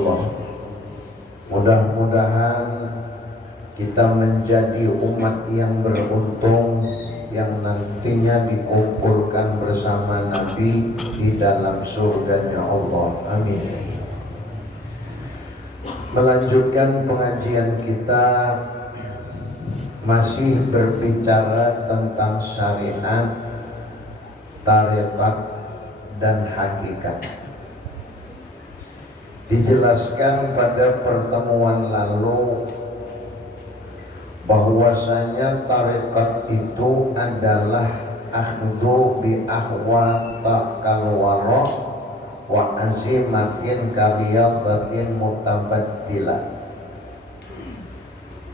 Rasulullah. Mudah-mudahan kita menjadi umat yang beruntung, yang nantinya dikumpulkan bersama Nabi di dalam surganya Allah. Amin. Melanjutkan pengajian kita, masih berbicara tentang syariat, tarekat, dan hakikat. Dijelaskan pada pertemuan lalu bahwasanya tarekat itu adalah akhdu bi ahwata kalwara wa azimatin kariyadatin mutabaddila.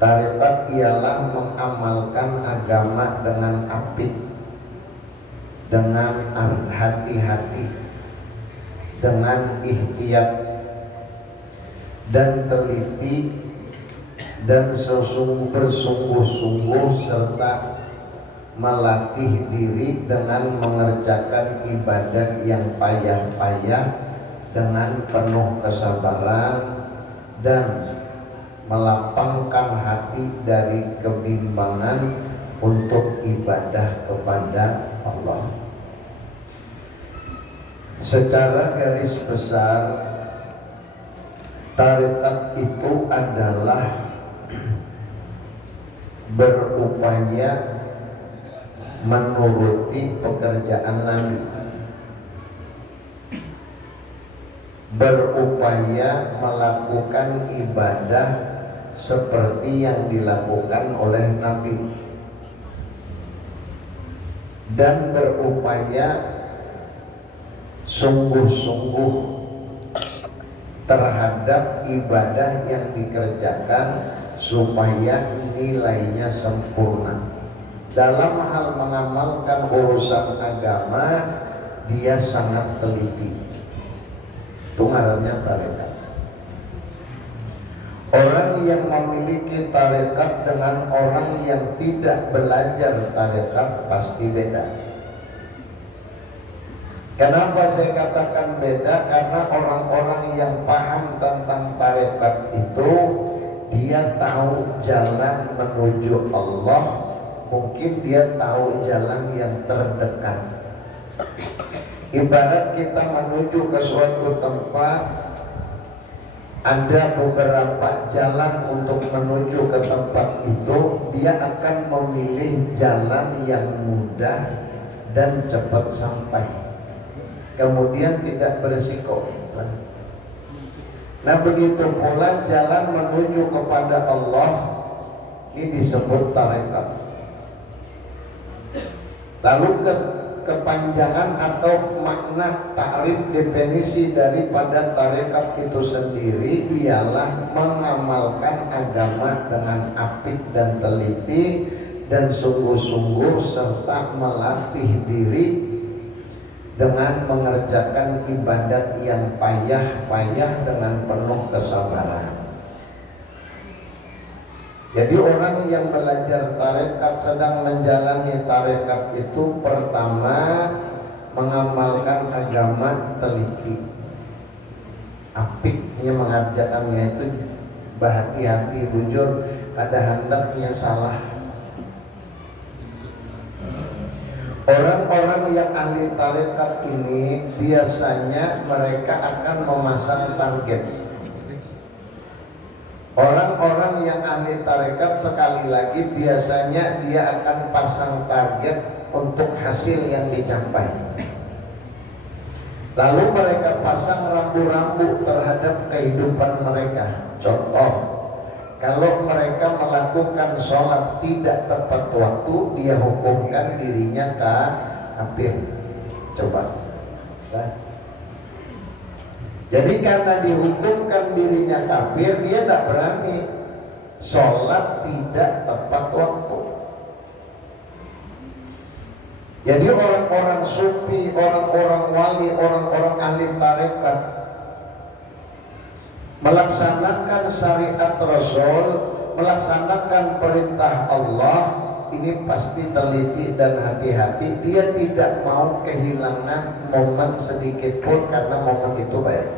Tarekat ialah mengamalkan agama dengan apik, dengan hati-hati, dengan ihtiyat dan teliti, dan bersungguh-sungguh serta melatih diri dengan mengerjakan ibadat yang payah-payah dengan penuh kesabaran dan melapangkan hati dari kebimbangan untuk ibadah kepada Allah. Secara garis besar, tarekat itu adalah berupaya menuruti pekerjaan Nabi, berupaya melakukan ibadah seperti yang dilakukan oleh Nabi, dan berupaya sungguh-sungguh terhadap ibadah yang dikerjakan supaya nilainya sempurna. Dalam hal mengamalkan urusan agama, dia sangat teliti. Itu ngarannya tarekat. Orang yang memiliki tarekat dengan orang yang tidak belajar tarekat pasti beda. Kenapa saya katakan beda? Karena orang-orang yang paham tentang tarekat itu, dia tahu jalan menuju Allah, mungkin dia tahu jalan yang terdekat. Ibarat kita menuju ke suatu tempat, ada beberapa jalan untuk menuju ke tempat itu, dia akan memilih jalan yang mudah dan cepat sampai, kemudian tidak berisiko. Nah, begitu pula jalan menuju kepada Allah, ini disebut tarekat. Lalu kepanjangan atau makna ta'rif definisi daripada tarekat itu sendiri ialah mengamalkan agama dengan apik dan teliti dan sungguh-sungguh serta melatih diri dengan mengerjakan ibadat yang payah-payah dengan penuh kesabaran. Jadi orang yang belajar tarekat sedang menjalani tarekat itu, pertama mengamalkan agama teliti, apiknya mengerjakannya itu berhati-hati, jujur, ada hendaknya salah. Orang-orang yang ahli tarekat ini biasanya mereka akan memasang target. Orang-orang yang ahli tarekat sekali lagi biasanya dia akan pasang target untuk hasil yang dicapai. Lalu mereka pasang rambu-rambu terhadap kehidupan mereka. Contoh, kalau mereka melakukan sholat tidak tepat waktu, dia hukumkan dirinya kafir. Coba. Jadi karena dihukumkan dirinya kafir, dia tidak berani sholat tidak tepat waktu. Jadi orang-orang sufi, orang-orang wali, orang-orang ahli tarekat melaksanakan syariat Rasul, melaksanakan perintah Allah, ini pasti teliti dan hati-hati. Dia tidak mau kehilangan momen sedikit pun, karena momen itu baik.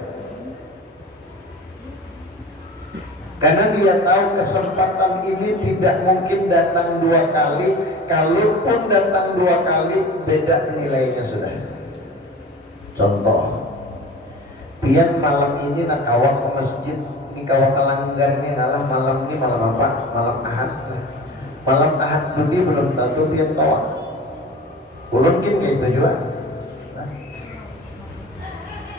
Karena dia tahu kesempatan ini tidak mungkin datang 2 kali. Kalaupun datang 2 kali, beda nilainya sudah. Contoh, pian malam ini nak kawak ke masjid, ini kawak kelanggan nih, malam ini malam apa? Malam Ahad. Malam Ahad budi belum tentu pian kawak. Mungkin kayak itu juga.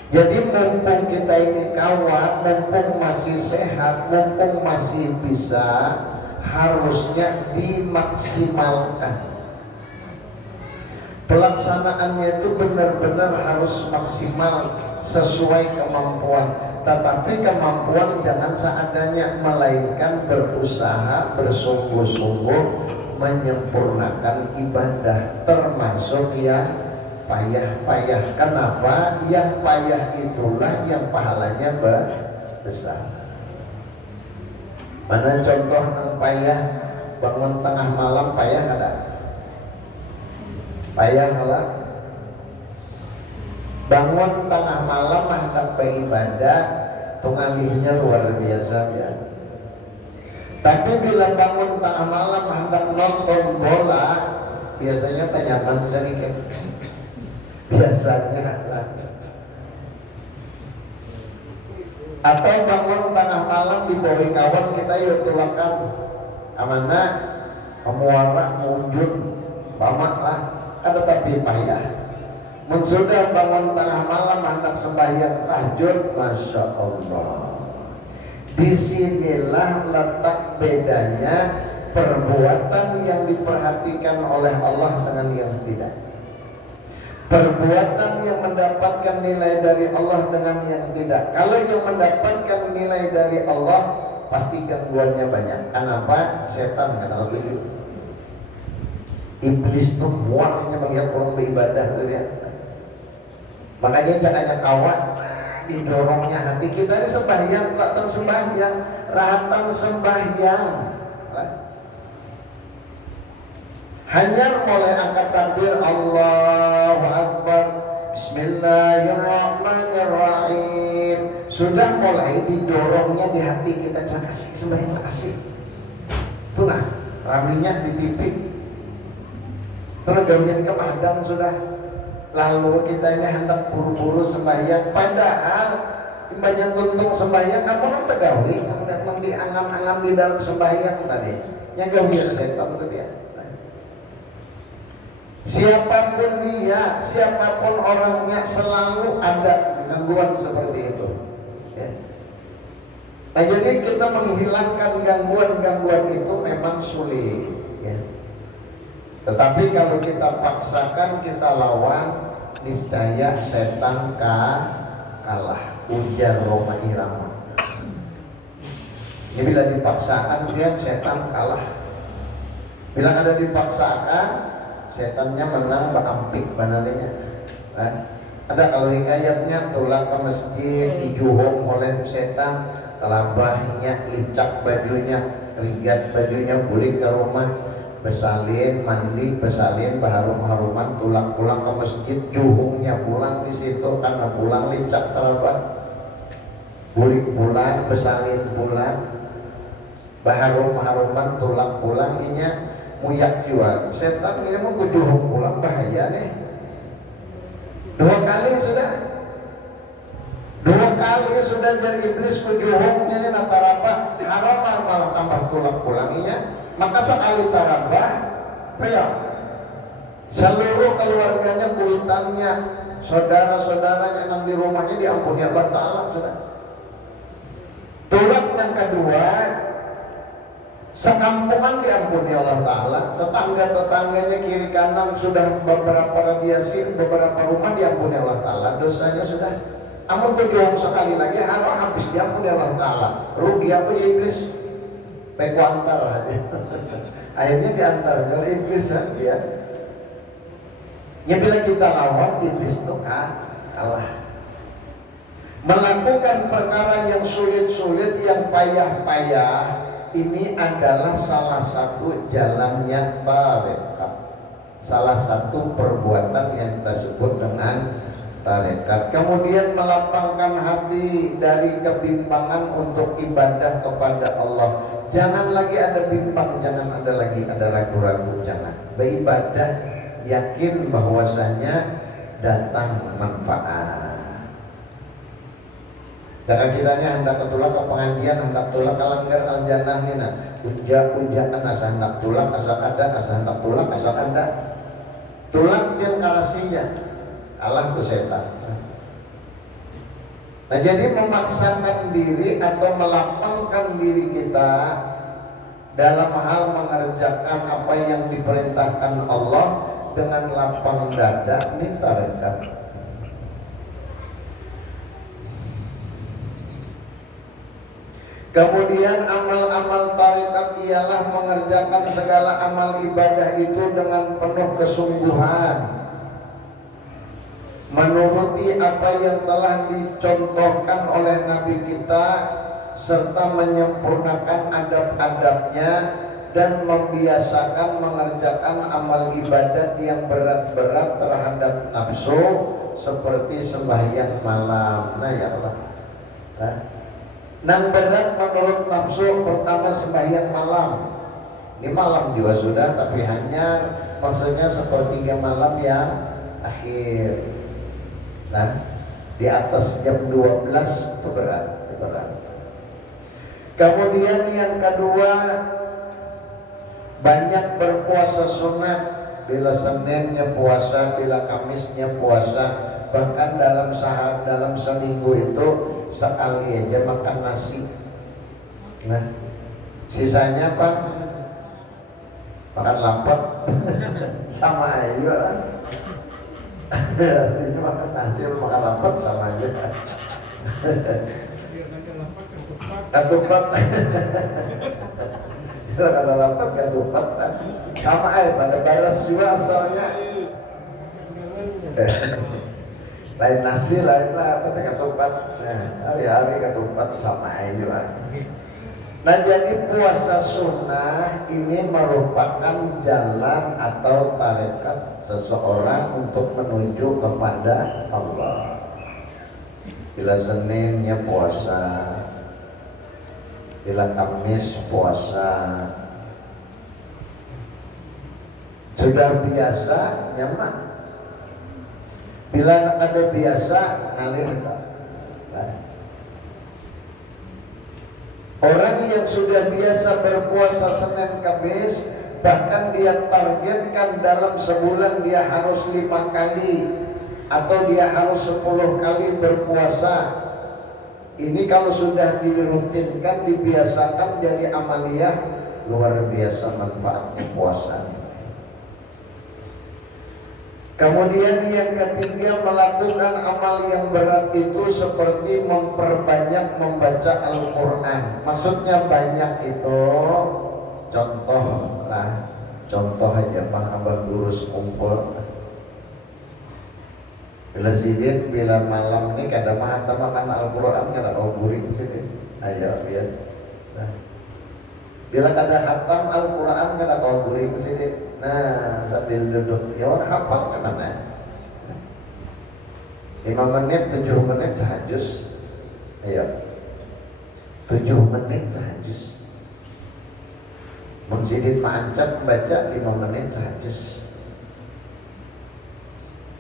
Jadi mumpung kita ini kawat, mumpung masih sehat, mumpung masih bisa, harusnya dimaksimalkan. Pelaksanaannya itu benar-benar harus maksimal sesuai kemampuan. Tetapi kemampuan jangan seadanya, melainkan berusaha bersungguh-sungguh menyempurnakan ibadah, termasuk yang payah-payah. Kenapa? Yang payah itulah yang pahalanya besar. Mana contoh yang payah? Bangun tengah malam payah ada? Payah lah. Bangun tengah malam hendak beribadah, tungalihnya luar biasa ya. Tapi bila bangun tengah malam hendak nonton bola, biasanya tanyakan sedikit. Biasanya atau bangun tengah malam di bawah kawan kita yuk tulakan amana kemuara munjun bamak lah, ada tapi payah. Sudah bangun tengah malam hendak sembahyang tahajud, masya Allah. Disinilah letak bedanya perbuatan yang diperhatikan oleh Allah dengan yang tidak. Perbuatan yang mendapatkan nilai dari Allah dengan yang tidak. Kalau yang mendapatkan nilai dari Allah, pasti gangguannya banyak. Kenapa? Setan kan itu. Iblis tuh mualnya melihat orang beribadah tuh ya. Makanya jangan kawan didorongnya hati kita ini sembahyang, rahatan sembahyang, rahatan sembahyang. Hanya mulai angkat takbir Allahu Akbar, Bismillahirrahmanirrahim, sudah mulai didorongnya di hati kita, kasih sembahyang, kasih. Itulah raminya di TV. Terus gawian ke Padang sudah. Lalu kita ini hendak buru-buru sembahyang, padahal banyak tuntung sembahyang, kamu kan tegawi, memang diangan-angan di dalam sembahyang tadi. Yang gawian setan itu dia. Siapapun dia, siapapun orangnya, selalu ada gangguan seperti itu ya. Nah jadi kita menghilangkan gangguan-gangguan itu memang sulit ya. Tetapi kalau kita paksakan, kita lawan, niscaya setan kalah. Ujar Roma Irama. Ini bila dipaksakan, dia setan kalah. Bila ada dipaksakan, setannya menang, berampik banalnya. Ada kalau hikayatnya, tulang ke masjid dijuhung oleh setan, telabahnya, licak bajunya, rigat bajunya, balik ke rumah, besalin, mandi, besalin, berharum-haruman, tulang pulang ke masjid, juhungnya pulang di situ karena pulang licak terabah, bulik pulang, besalin pulang, berharum-haruman, tulang pulang, inya muyak juga. Setan ini mau juhung pulang bahaya nih. 2 kali sudah. 2 kali sudah jadi iblis kujuhungnya ini natarapa haram malah tambah tulang pulanginya. Maka sekali tarabah, peyang seluruh keluarganya, kuitannya, saudara-saudaranya yang di rumahnya diampuni Allah Ta'ala sudah. Tulang yang kedua, sekampungan diampuni Allah Ta'ala. Tetangga-tetangganya kiri kanan sudah beberapa radiasi, beberapa rumah diampuni Allah Ta'ala. Dosanya sudah. Amun tujuan sekali lagi harus habis diampuni Allah Ta'ala. Rugi apa ya iblis? Baik antar aja. Akhirnya diantar oleh iblis kan dia. Ya bila kita lawan iblis itu kalah. Melakukan perkara yang sulit-sulit, yang payah-payah, ini adalah salah satu jalannya tarekat. Salah satu perbuatan yang kita sebut dengan tarekat. Kemudian melapangkan hati dari kebimbangan untuk ibadah kepada Allah. Jangan lagi ada bimbang, jangan ada lagi ada ragu-ragu, jangan. Beribadah yakin bahwasanya datang manfaat. Dan kitanya hendak ketulak ke pengajian, hendak tulak ke langgar al-jannah nina. Uja-ujaan asa hendak tulak, asa ada, asa hendak tulak, asa ada. Tulak yang kalasinya kalah ke setan. Nah, jadi memaksakan diri atau melapangkan diri kita dalam hal mengerjakan apa yang diperintahkan Allah dengan lapang dada, ini tarekat. Kemudian amal-amal tarekat ialah mengerjakan segala amal ibadah itu dengan penuh kesungguhan, menuruti apa yang telah dicontohkan oleh Nabi kita, serta menyempurnakan adab-adabnya dan membiasakan mengerjakan amal ibadat yang berat-berat terhadap nafsu seperti sembahyang malam. Nah ya Allah, nang berat menurut nafsu pertama sembahyang malam. Ini malam juga sudah, tapi hanya maksudnya sepertiga malam yang akhir. Nah, di atas jam 12 itu berat. Kemudian yang kedua, banyak berpuasa sunat. Bila Seninnya puasa, bila Kamisnya puasa, bahkan dalam seminggu itu sekali aja makan nasi. Nah, sisanya apa? Makan lapar. Sama aja lah. Artinya makan nasi makan lapar sama aja. Ketupat. Kalau kata lapar ketupat sama aja, pada baras juga asalnya. Lain nasi lain lah, tapi ketupat. Nah, hari-hari ketupat sama aja juga. Nah, jadi puasa sunnah ini merupakan jalan atau tarekat seseorang untuk menuju kepada Allah. Bila Seninnya puasa, bila Kamis puasa, sudah biasa nyaman. Bila ada biasa ngalir tak. Orang yang sudah biasa berpuasa Senin Kamis, bahkan dia targetkan dalam sebulan dia harus 5 kali atau dia harus 10 kali berpuasa. Ini kalau sudah dirutinkan, dibiasakan jadi amaliyah, luar biasa manfaatnya puasa. Kemudian yang ketiga, melakukan amal yang berat itu seperti memperbanyak membaca Al-Quran. Maksudnya banyak itu contoh lah, contoh aja Pak Abang Gurus kumpul. Bila sidin, bila malam ini kadang mahata makan Al-Quran, kadang guring sidin. Ayo biar. Nah. Bila kadang hatam Al-Quran, kadang guring sidin. Nah, sambil duduk, ya orang hafal ke mana? 5 menit, 7 menit sehajus. Ayo 7 menit sehajus. Mengsidin ma'ancap membaca 5 menit sehajus.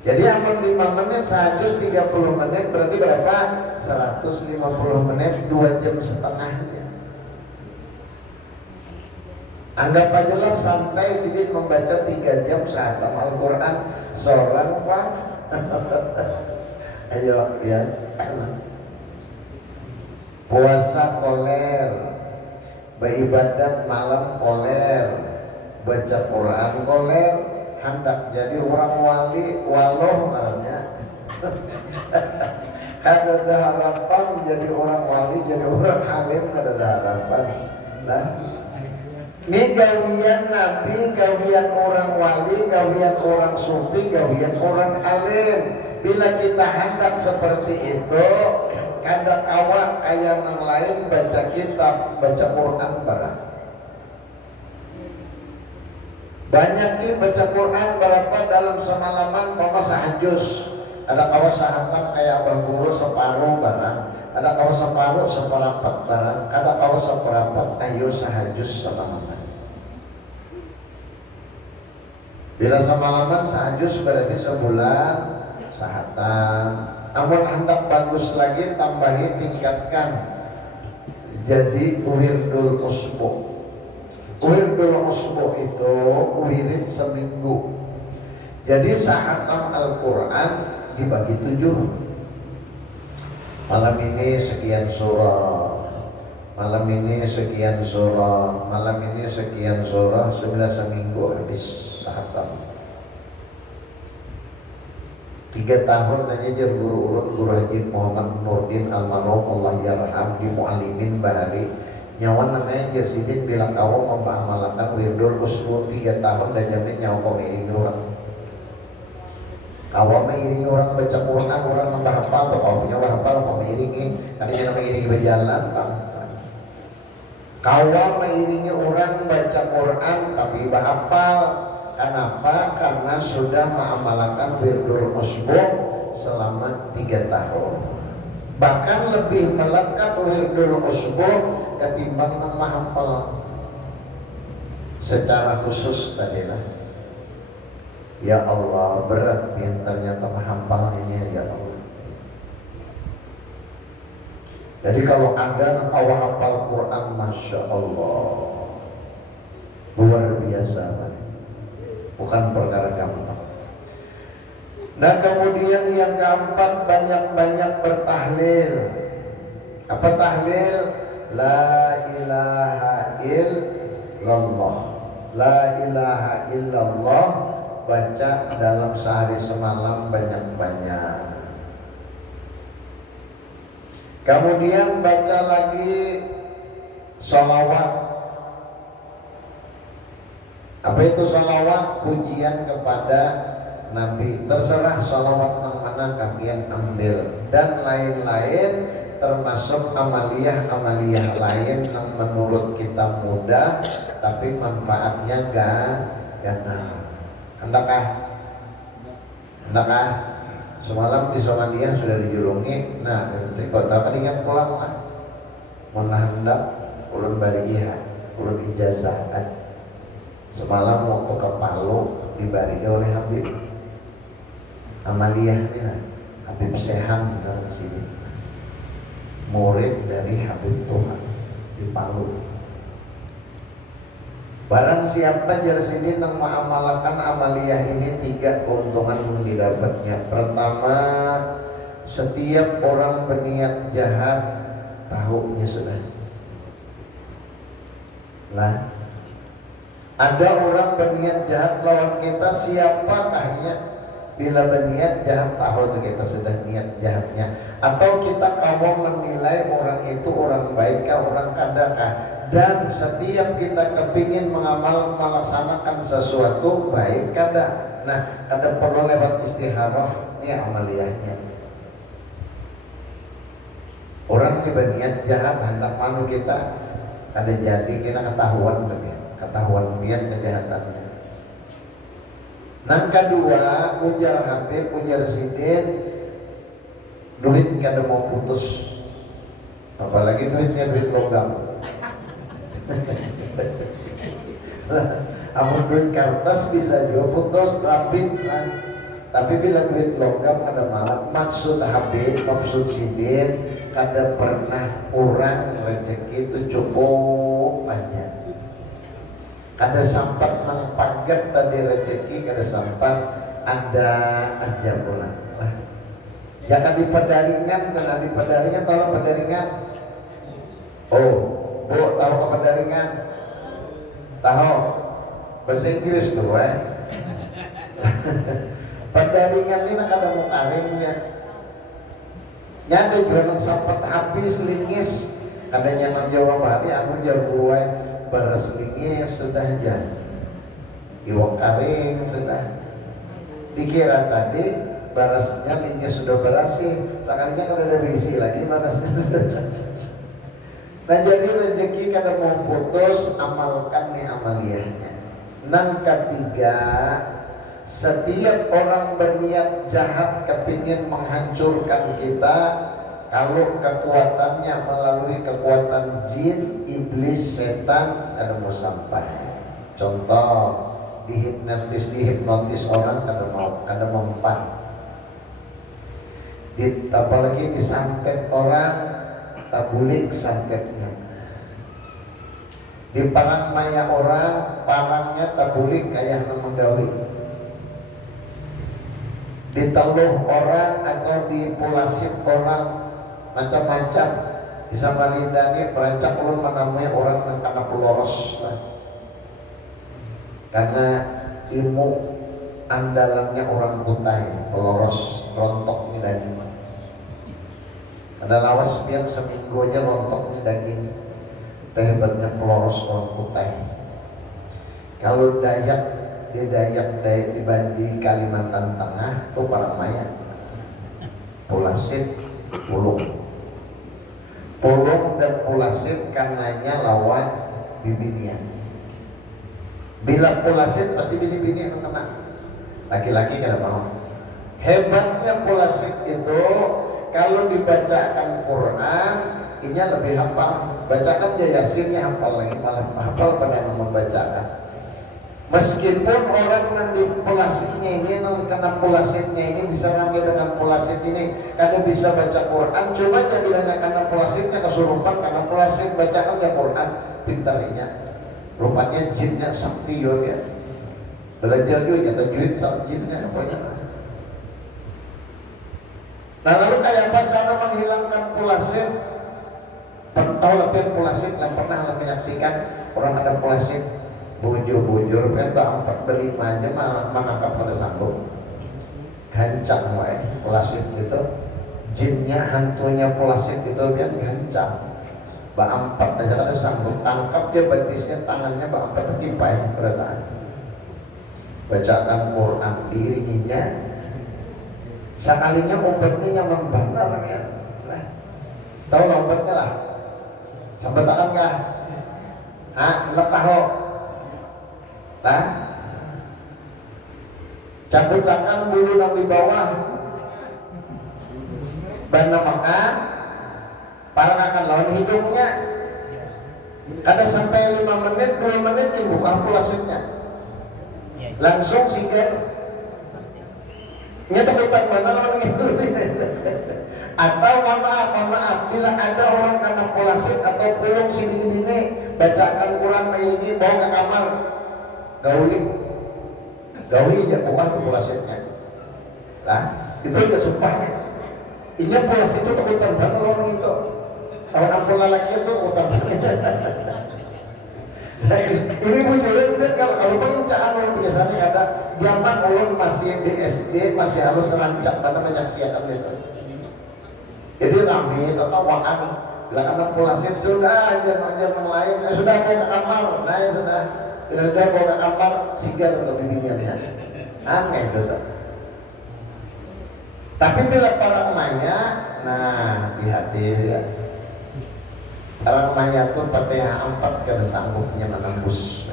Jadi amun 5 menit sehajus 30 menit berarti berapa? 150 menit, 2 jam setengah. Anggap aja lah santai sidin membaca 3 jam sehatam Al-Quran seorang Pak. Ayo ya. Puasa koler, beribadat malam koler, baca Quran koler, hendak jadi orang wali waloh namanya. Ada harapan jadi orang wali, jadi orang alim, ada harapan. Nah, ini gawian Nabi, gawian orang wali, gawian orang sufi, gawian orang alim. Bila kita hendak seperti itu, kadang awak kayak yang lain baca kitab, baca Quran barang. Banyak nih baca Quran berapa dalam semalaman mama sahajus. Ada kawas sahatam kayak abah guru separuh barang, ada kawas separuh seperapat barang, ada kawas seperapat ayo sahajus semalaman. Bila semalaman sahajus berarti sebulan sahatam. Amun hendak bagus lagi tambahin, tingkatkan jadi wirdul usbu. Wirdul usbu itu wirid seminggu. Jadi sahatam Al-Quran dibagi 7. Malam ini sekian surah, malam ini sekian surah, malam ini sekian surah, 11 seminggu habis sahatam. 3 tahun aja jadi guru urut Guru Haji Muhammad Nurdin Almarhum Allah yarham di Muallimin Bahari nyawan namanya Jersidin bilang kau memamalakan wirdul usbu 3 tahun dan jamin nyawa kau mengiringi orang. Kau mengiringi orang baca Quran, orang nambah hafal atau kau punya hafal kau mengiringi, katanya nama mengiringi berjalan bang. Kau mengiringi orang baca Quran tapi bahapal. Kenapa? Karena sudah mengamalkan wirdul usbu selama 3 tahun. Bahkan lebih melekat wirdul usbu ketimbang nama hafal. Secara khusus tadilah. Ya Allah, berat yang ternyata menghafal ini ya Allah. Jadi kalau ada kau hafal Quran, Masya Allah, luar biasa. Bukan perkara gampang. Nah kemudian yang keempat, banyak-banyak bertahlil. Apa tahlil? La ilaha illallah. La ilaha illallah. Baca dalam sehari semalam banyak-banyak. Kemudian baca lagi sholawat. Apa itu sholawat? Pujian kepada Nabi. Terserah sholawat yang mana kalian ambil. Dan lain-lain termasuk amaliyah-amaliyah lain yang menurut kita mudah tapi manfaatnya gana. Hendakkah? Semalam di Somalia sudah dijulungi. Nah, nanti kota ingat pulang lah. Mana hendak ulun bariyah, ulun ijazah. Semalam waktu ke Palu dibari oleh Habib amaliyahnya, Habib Sehan dari sini, murid dari Habib Tuhan di Palu. Barang siapa dari sini yang mengamalkan amaliyah ini 3 keuntungan yang didapatnya. Pertama, setiap orang berniat jahat tahunya sudah lah. Ada orang berniat jahat lawan kita, siapakahnya? Bila berniat jahat tahu kita sudah niat jahatnya. Atau kita kamu menilai orang itu orang baikkah, orang kadakah. Dan setiap kita kepingin melaksanakan sesuatu baik kada. Nah, kada perlu lewat istikharah, ini amaliyahnya. Orang berniat jahat hendak malu kita, kada jadi kita ketahuan demikian. Ketahuan niat kejahatannya. Nang kedua, ujar Habib, ujar Sidin, duit kada mau putus. Apalagi duitnya duit logam. Amun duit kertas bisa juga putus rapid kan. Tapi bila duit logam kada mau. Maksud Habib, maksud Sidin, kada pernah kurang rezeki itu cukup aja. Kada sempat nang paget tadi rezeki, kada sempat ada aja pulang. Jangan di pedaringan, dengan di pedaringan, tolong pedaringan. Oh, Bu, tahu ke pedaringan? Tahu? Bahasa Inggris tuh, Pedaringan ini kada mau karingnya. Nyada juga nang sempat habis lingis, kadanya nang Jawa Bali, aku jauh beras lingis sudah aja, iwak karing sudah. Dikira tadi berasnya lingis sudah berasi, sekalinya kan ada berisi lagi berasnya. Nah jadi rezeki kada mau putus, amalkan nih amaliyahnya. Nang ketiga, Setiap orang berniat jahat kepingin menghancurkan kita, kalau kekuatannya melalui kekuatan jin, iblis, setan, ada mau sampai. Contoh, dihipnotis orang kada mempan. Apalagi disantet orang, tabulik santetnya. Di parang maya orang, parangnya tabulik kayak menggawi. Diteluh orang atau dipulasit orang, macam-macam. Di Samarinda ini perancang ulun menamai orang yang kena peloros lah. Karena ilmu andalannya orang Kutai, peloros rontok nih daging. Ada lawas biar seminggu aja rontok nih daging. Itu hebatnya peloros orang Kutai. Kalau Dayak di di Kalimantan Tengah tuh para maya pulasit pulung dan pulasit karenanya lawan bibinian. Bila pulasit pasti bini-bini yang kena, laki-laki kada mau. Hebatnya pulasit itu kalau dibacakan Quran inya lebih hafal. Bacakan dia Yasinnya hafal lagi, malah hafal pada yang membacakan. Meskipun orang yang di pulasitnya ini, karena pulasitnya ini diserangi dengan pulasit ini, karena bisa baca Quran, cuma jadinya karena pulasitnya kesurupan, karena pulasit bacakan dia Quran, pintarnya. Rupanya jinnya sakti ya. Belajar juga tajwid sama jinnya pokoknya. Nah lalu kayak apa cara menghilangkan pulasit? Tahu latihan pulasit yang pernah menyaksikan orang ada pulasit bujur-bujur kan bang 4-5 aja malah menangkap pada sanggup gancang wae pulasit gitu, jinnya hantunya pulasit itu dia gancang bang 4 aja kada sanggup tangkap dia batisnya tangannya bang 4 tertipai berataan. Bacakan Quran diiringinya sekalinya obatnya nyaman benar ya. Tahu obatnya lah sampai tangan kah? Enak tahu lah, cabut tangan bulu yang di bawah, bana makan, parang akan lawan hidungnya. Kada sampai 5 menit, 2 menit buka pulasitnya, langsung sigar. Ini temukan mana lawan itu. Atau mohon maaf, bila ada orang kena pulasit atau pulung sini bacakan Quran ini bawa ke kamar. Gauli aja bukan pulasitnya lah, itu aja sumpahnya. Ini pulasit itu takutan banget orang itu. Kalau ampun lelaki itu takutan banget. Ini bujurin kalau pengincaan orang biasanya ada zaman ulun masih di SD masih harus rancak karena menyaksikan itu. Jadi rame atau wakan bila kena pulasit sudah jangan lain sudah mau ke kamar, nah ya sudah. Bila sudah bawa ke kamar, sigar untuk bimbingannya. Aneh itu. Tapi bila para maya, nah hati-hati ya. Para maya itu Fatihah 4 kada sanggupnya menembus.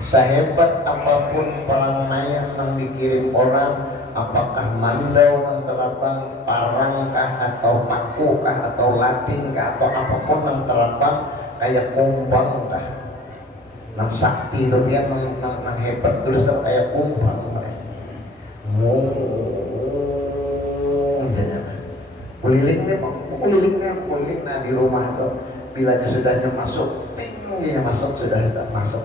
Sehebat apapun para maya yang dikirim orang, apakah mandau yang terapang, parangkah atau pakukah atau ladingkah atau apapun yang terapang kayak kumbang kah. Nang sakti itu dia nang hebat terus kayak kumbang kuliling nah di rumah itu bilanya sudahnya masuk tingginya masuk sudah masuk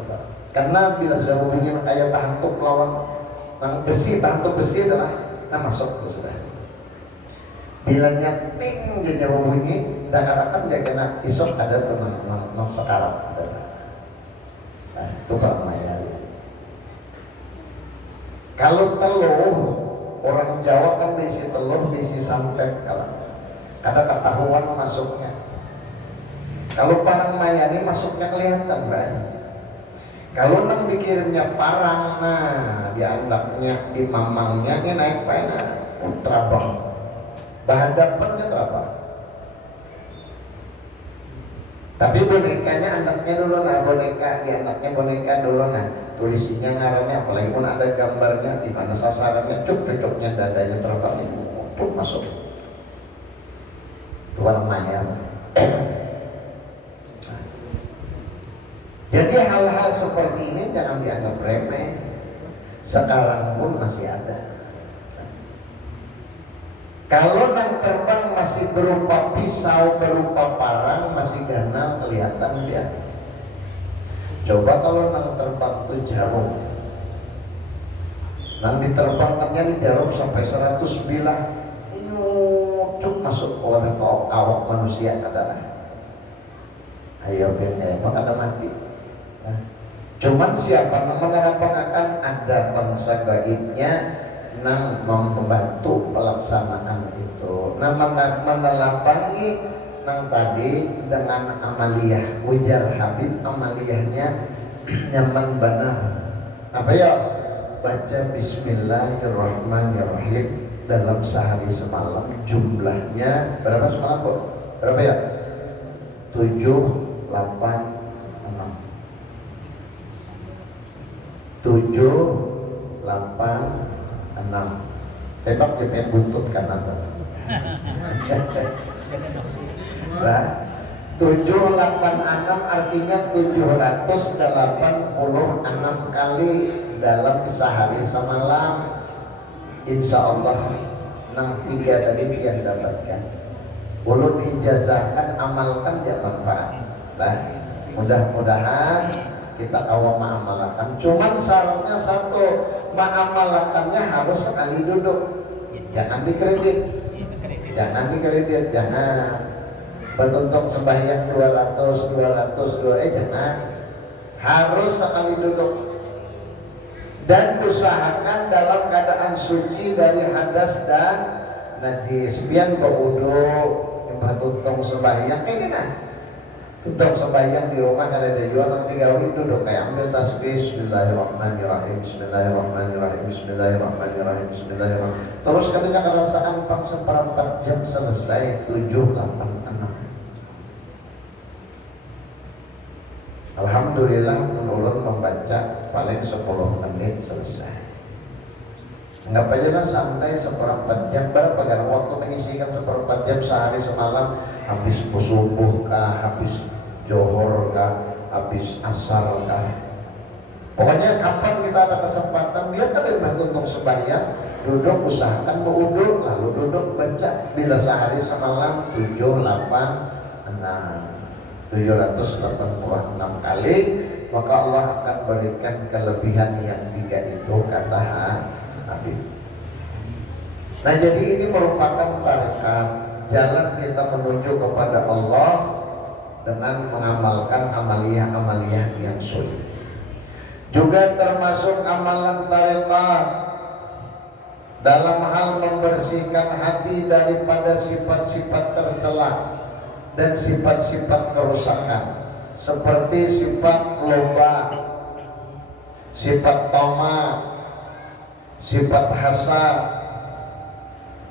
karena bila sudah bunyi kayak tahantuk lawan nang besi tahantuk besi adalah nah masuk itu sudah bilanya tingginya bunyi dan akan jaga isok ada tuh nang sekarang ada. Nah, itu para maya. Kalau telur orang Jawa kan besi telur besi santet kalau kata ketahuan masuknya. Kalau parang maya ini masuknya kelihatan kan. Kalau nang dikirimnya parang nah diandapnya di mamangnya ini naik pena terabang. Bahan dapatnya terabang. Tapi bonekanya anaknya dulu nah, boneka di anaknya boneka dulu nah, tulisinya ngarannya, apalagi pun ada gambarnya di mana sasarannya, cocoknya dadanya terbang itu masuk tuan mayat. Jadi hal-hal seperti ini jangan dianggap remeh. Sekarang pun masih ada. Kalau nang terbang masih berupa pisau, berupa parang, masih ganal kelihatan dia. Coba kalau nang terbang itu jarum, nang diterbangkannya di jarum sampai 100 bilah, nyucuk masuk oleh awak manusia adalah. Ayo emang ada mati. Nah, cuman siapa namanya akan ada bangsa gaibnya nang membantu pelaksanaan itu. Nah, menelapangi nang tadi dengan amaliyah ujar Habib, amaliyahnya nyaman benar. Apa ya? Baca Bismillahirrahmanirrahim dalam sehari semalam, jumlahnya berapa semalam kok? Berapa ya? 7, 8, 6. 7, 8, 6. Tembak dia buntut kan apa? Nah, 786 artinya 786 kali dalam sehari semalam. Insya Allah nang 3 tadi yang dapatkan. Ulun ijazahkan, amalkan ya manfaat. Nah, mudah-mudahan kita awam mengamalkan. Cuman syaratnya satu, mengamalkannya harus sekali duduk. Jangan dikredit. Jangan dikredit, jangan. Beruntung sembahyang 200, jangan. Harus sekali duduk. Dan usahakan dalam keadaan suci dari hadas dan najis. Biar berwudu, beruntung sembahyang kayak gini. Untuk sembahyang di rumah kada ada jual nang digawi duduk kayak ambil tasbih Bismillahirrahmanirrahim Bismillahirrahmanirrahim Bismillahirrahmanirrahim Bismillahirrahmanirrahim. Terus katanya kerasaan pak 1/4 jam selesai. 7, 8, 6. Alhamdulillah ulun membaca paling 10 menit selesai. Enggak aja lah santai 1/4 jam. Berapa kan waktu mengisikan 1/4 jam sehari semalam? Habis subuh kah, habis johor kah, habis asar kah? Pokoknya kapan kita ada kesempatan, biar kita bantu untuk sembahyang, duduk usahakan berwudu, lalu duduk baca. Bila sehari semalam 7, 8, 6, 786 kali, maka Allah akan berikan kelebihan yang 3 itu, kata Habib. Nah, jadi ini merupakan tarekat jalan kita menuju kepada Allah dengan mengamalkan amaliyah-amaliyah yang sulit. Juga termasuk amalan tarekat dalam hal membersihkan hati daripada sifat-sifat tercela dan sifat-sifat kerusakan, seperti sifat loba, sifat tamak, sifat hasad,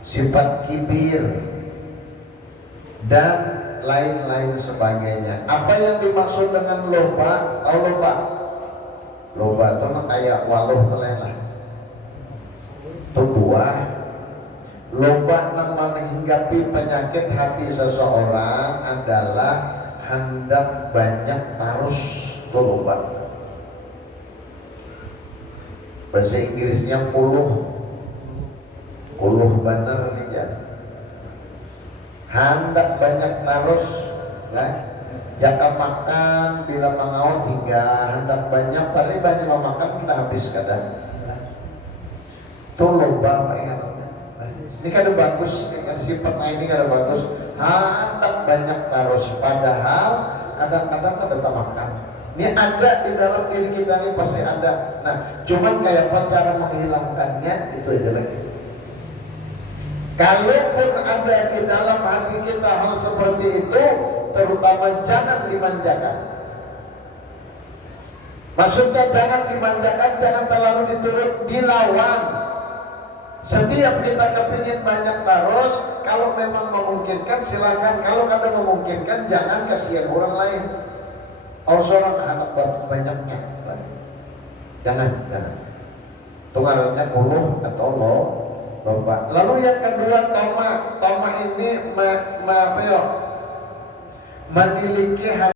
sifat kibir, dan lain-lain sebagainya. Apa yang dimaksud dengan loba? Tahu loba? Loba itu kayak waluh lah. Itu buah. Loba yang menghinggapi penyakit hati seseorang adalah hendak banyak tarus. Itu loba. Bahasa Inggrisnya puluh benar nih ya. Hendak banyak tarus, lah. Jaka makan bila mengaut hingga hendak banyak, paling banyak makan udah habis kadang. Tuh loba Pak ya. Ini kan bagus, kan sifatnya ini kan bagus. Hendak banyak tarus, padahal kadang-kadang ada makan. Ini ada di dalam diri kita ini pasti ada. Nah, cuman kayak apa cara menghilangkannya itu aja lagi. Kalaupun ada di dalam hati kita hal seperti itu, terutama jangan dimanjakan. Maksudnya jangan dimanjakan, jangan terlalu diturut, dilawan. Setiap kita kepingin banyak terus, kalau memang memungkinkan silakan, kalau kada memungkinkan jangan kasihan orang lain. Kalau seorang anak banyaknya, jangan. Tungarannya puluh atau lo, bapak. Lalu yang kedua toma ini memiliki